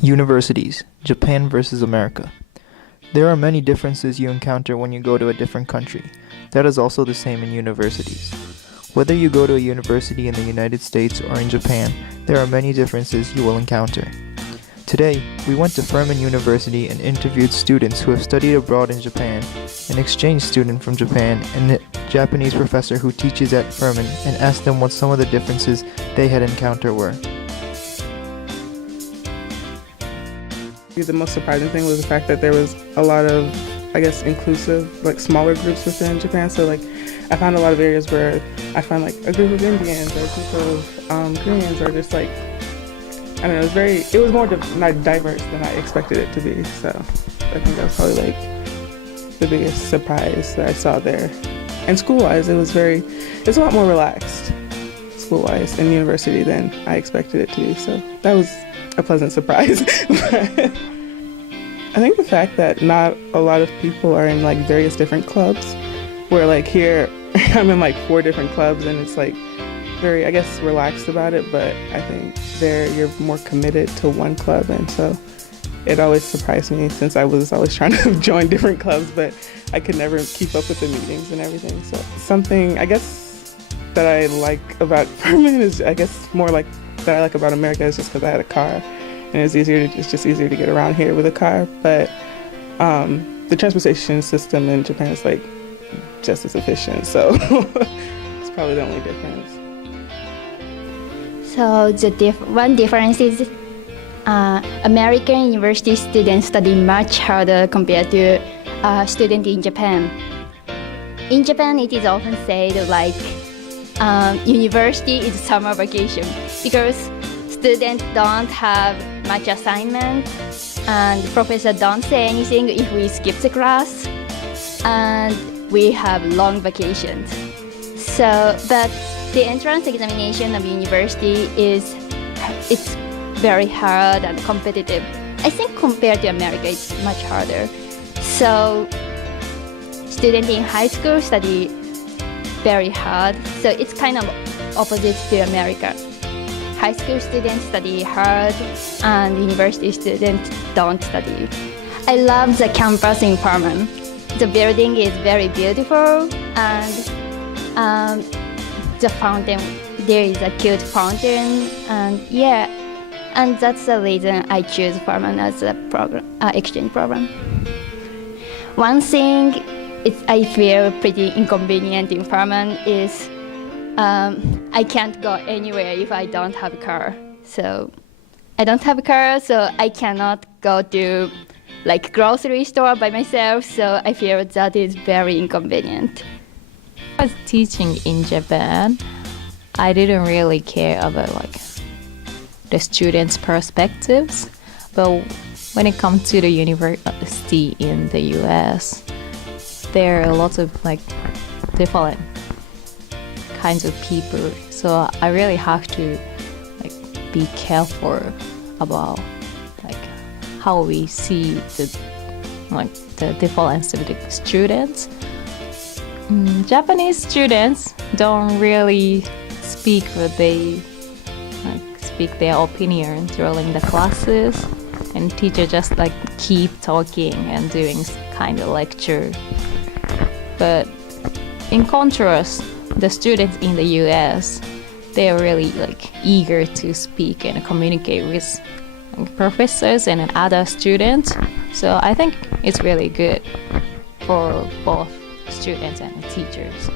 Universities, Japan versus America. There are many differences you encounter when you go to a different country. That is also the same in universities. Whether you go to a university in the United States or in Japan, there are many differences you will encounter. Today, we went to Furman University and interviewed students who have studied abroad in Japan, an exchange student from Japan, and a Japanese professor who teaches at Furman, and asked them what some of the differences they had encountered were. The most surprising thing was the fact that there was a lot of, inclusive, smaller groups within Japan. So, I found a lot of areas where I found, a group of Indians or a group of Koreans or just, it was more diverse than I expected it to be. So, I think that was probably, the biggest surprise that I saw there. And school-wise, it's a lot more relaxed, school-wise, in university than I expected it to be. So, that was a pleasant surprise. I think the fact that not a lot of people are in various different clubs, where here I'm in 4 different clubs and it's very, relaxed about it, but I think there you're more committed to one club, and so it always surprised me since I was always trying to join different clubs, but I could never keep up with the meetings and everything. So something that I like about Furman is more that I like about America is just because I had a car, and it's just easier to get around here with a car. But the transportation system in Japan is just as efficient, so it's probably the only difference. So one difference is American university students study much harder compared to students in Japan. In Japan, it is often said university is summer vacation because students don't have much assignment and professor don't say anything if we skip the class, and we have long vacations. But the entrance examination of university it's very hard and competitive. I think compared to America, it's much harder. So students in high school study very hard. So it's kind of opposite to America. High school students study hard and university students don't study. I love the campus in Furman. The building is very beautiful, and the fountain, there is a cute fountain, and that's the reason I choose Furman as a exchange program. One thing I feel pretty inconvenient in Furman is I can't go anywhere if I don't have a car. So I don't have a car, so I cannot go to grocery store by myself, so I feel that is very inconvenient. I was teaching in Japan. I didn't really care about the students' perspectives, but when it comes to the university in the US, there are lots of different kinds of people, so I really have to be careful about how we see the difference of the students. Japanese students don't really speak their opinion during the classes, and teacher just keep talking and doing kind of lecture. But in contrast, the students in the US, they are really eager to speak and communicate with professors and other students. So I think it's really good for both students and teachers.